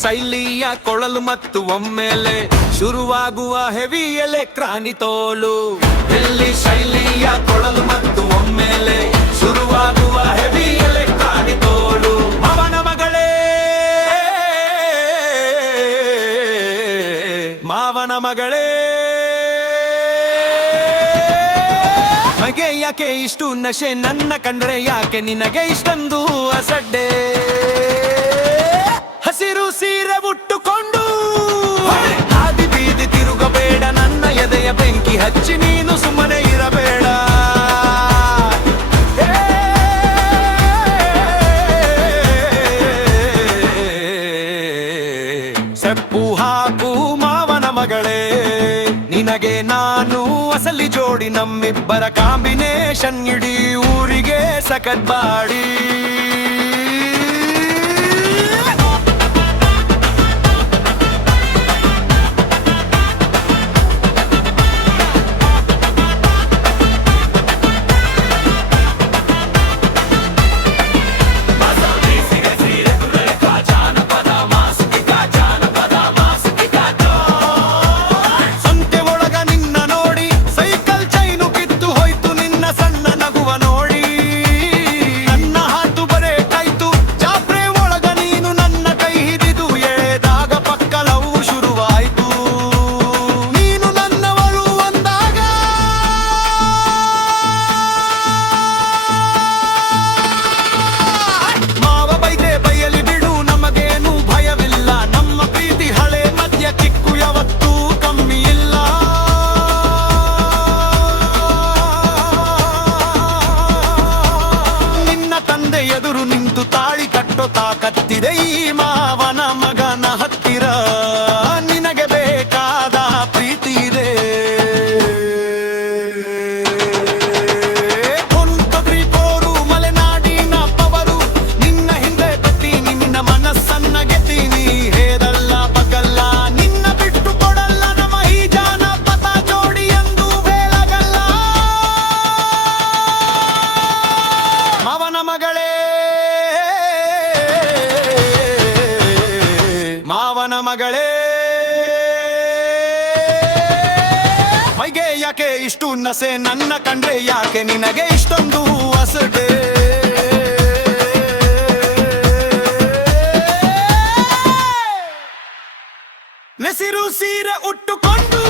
ಶೈಲಿಯ ಕೊಳಲು ಮತ್ತು ಒಮ್ಮೆಲೆ ಶುರುವಾಗುವ ಹೆವಿ ಎಲೆಕ್ಟ್ರಾನಿತೋಲು. ಎಲ್ಲಿ ಶೈಲಿಯ ಕೊಳಲು ಮತ್ತು ಒಮ್ಮೆಲೆ ಶುರುವಾಗುವ ಹೆವಿ ಎಲೆಕ್ಟ್ರಾನಿತೋಲು. ಮಾವನ ಮಗಳೇ, ಮಾವನ ಮಗಳೇ, ಮಗೆ ಯಾಕೆ ಇಷ್ಟು ನಶೆ, ನನ್ನ ಕಂಡ್ರೆ ಯಾಕೆ ನಿನಗೆ ಇಷ್ಟೊಂದು ಅಸಡ್ಡೆ? ಹಸಿರು ಸೀರೆ ಉಟ್ಟುಕೊಂಡು ಹಾದಿ ಬೀದಿ ತಿರುಗಬೇಡ, ನನ್ನ ಎದೆಯ ಬೆಂಕಿ ಹಚ್ಚಿ ನೀನು ಸುಮ್ಮನೆ ಇರಬೇಡ. ಸೆಪ್ಪು ಹಾಕು ಮಾವನ ಮಗಳೇ, ನಿನಗೆ ನಾನು ಅಸಲಿ ಜೋಡಿ, ನಮ್ಮಿಬ್ಬರ ಕಾಂಬಿನೇಷನ್ ಇಡೀ ಊರಿಗೆ ಸಖತ್ ಬಾಡಿ. ಎದುರು ನಿಂತು ತಾಳಿ ಕಟ್ಟೋ ತಾಕತ್ತಿದೆ ಈ ಮಾವನ ಮಗನ ಹತ್ತಿರ. ನಿನಗೆ ಬೇಕಾದ ಪ್ರೀತಿ ಇದೆ. 1 2 3 4 ಮಲೆನಾಡಿನ ಪವರು, ನಿನ್ನ ಹಿಂದೆ ಕಟ್ಟಿ ನಿನ್ನ ಮನಸ್ಸನ್ನ ಗೆತ್ತೀನಿ. ಹೇದಲ್ಲ ಬಗ್ಗಲ್ಲ, ನಿನ್ನ ಬಿಟ್ಟು ಕೊಡಲ್ಲ, ನಮ್ಮ ಈ ಜಾನಪದ ಜೋಡಿ ಎಂದು ಬೇಳಗಲ್ಲ. ಮಾವನ ಮಗಳೇ, ಮಾವನ ಮಗಳೇ, ಮೈಗೆ ಯಾಕೆ ಇಷ್ಟು ನಸೆ, ನನ್ನ ಕಂಡ್ರೆ ಯಾಕೆ ನಿನಗೆ ಇಷ್ಟೊಂದು ಅಸಡೆ? ನೆಸಿರು ಸೀರೆ ಉಟ್ಟುಕೊಂಡು